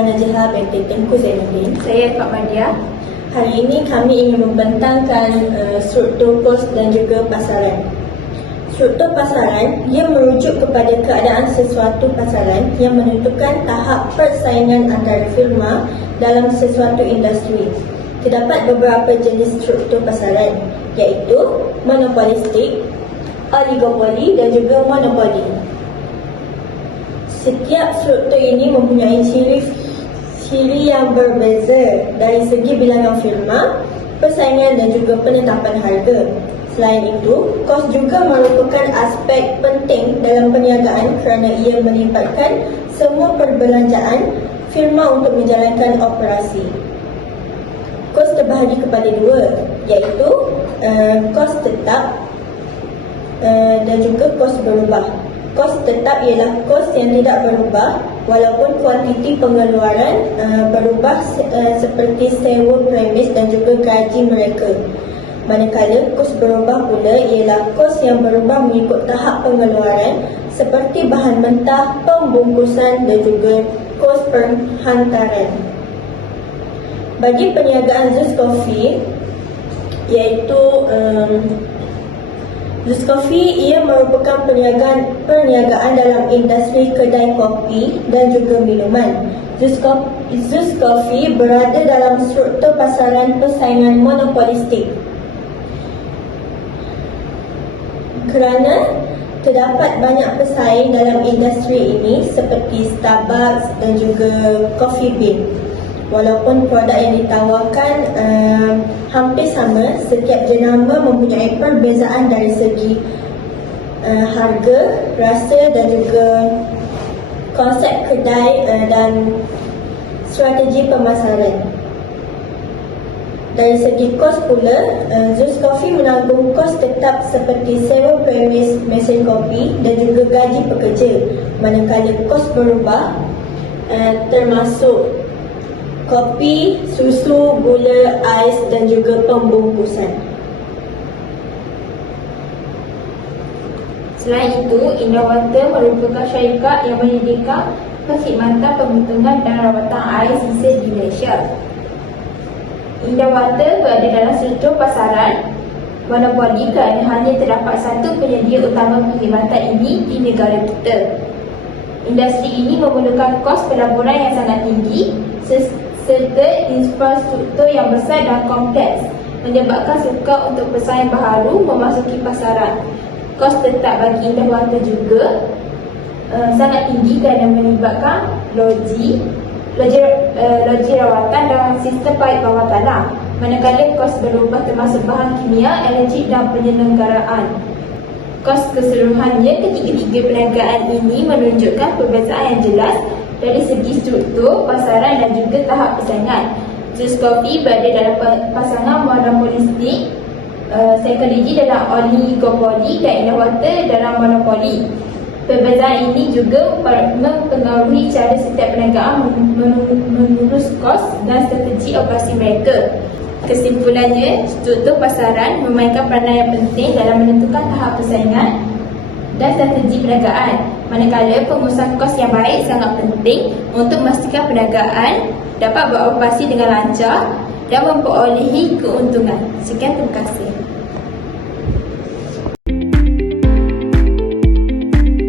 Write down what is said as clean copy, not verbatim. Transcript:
Putra Najiha binti Tengku Zainuddin. Saya Pak Madia. Hari ini kami ingin membentangkan struktur kos dan juga pasaran. Struktur pasaran, ia merujuk kepada keadaan sesuatu pasaran yang menentukan tahap persaingan antara firma dalam sesuatu industri. Terdapat beberapa jenis struktur pasaran, iaitu monopolistik, oligopoli dan juga monopoli. Setiap struktur ini mempunyai ciri yang berbeza dari segi bilangan firma, persaingan dan juga penetapan harga. Selain itu, kos juga merupakan aspek penting dalam perniagaan kerana ia melibatkan semua perbelanjaan firma untuk menjalankan operasi. Kos terbahagi kepada dua, iaitu kos tetap dan juga kos berubah. Kos tetap ialah kos yang tidak berubah walaupun kuantiti pengeluaran berubah seperti sewa premis dan juga gaji mereka. Manakala kos berubah pula ialah kos yang berubah mengikut tahap pengeluaran seperti bahan mentah, pembungkusan dan juga kos perhantaran. Bagi perniagaan Zeus Coffee, iaitu Zeus Coffee, ia merupakan perniagaan dalam industri kedai kopi dan juga minuman. Zeus Coffee berada dalam struktur pasaran persaingan monopolistik. Kerana terdapat banyak pesaing dalam industri ini seperti Starbucks dan juga Coffee Bean. Walaupun produk yang ditawarkan hampir sama, setiap jenama mempunyai perbezaan dari segi harga, rasa dan juga konsep kedai dan strategi pemasaran. Dari segi kos pula, Zeus Coffee menanggung kos tetap seperti sewa premis mesin kopi dan juga gaji pekerja, manakala kos berubah termasuk kopi, susu, gula, ais dan juga pembungkusan. Selain itu, Indah Water merupakan syarikat yang menyediakan perkhidmatan pembentukan dan rawatan air sisa di Malaysia. Indah Water berada dalam struktur pasaran monopoli kerana hanya terdapat satu penyedia utama perkhidmatan ini di negara kita. Industri ini memerlukan kos pelaburan yang sangat tinggi serta infrastruktur yang besar dan kompleks, menyebabkan sukar untuk pesaing baharu memasuki pasaran. Kos tetap bagi Indah Water juga sangat tinggi kerana melibatkan loji rawatan dan sistem paip bawah tanah. Manakala kos berubah termasuk bahan kimia, elektrik dan penyelenggaraan. Kos keseluruhannya, ketiga-tiga perniagaan ini menunjukkan perbezaan yang jelas dari segi struktur, pasaran dan juga tahap persaingan. Zeus Coffee berada dalam pasangan monopolistik, Psychology dalam oligopoli dan Indah Water dalam monopoli. Perbezaan ini juga mempengaruhi cara setiap perniagaan mengurus kos dan strategi operasi mereka. Kesimpulannya, struktur pasaran memainkan peranan yang penting dalam menentukan tahap persaingan dan strategi perniagaan, manakala pengurusan kos yang baik sangat penting untuk memastikan perniagaan dapat beroperasi dengan lancar dan memperolehi keuntungan. Sekian, terima kasih.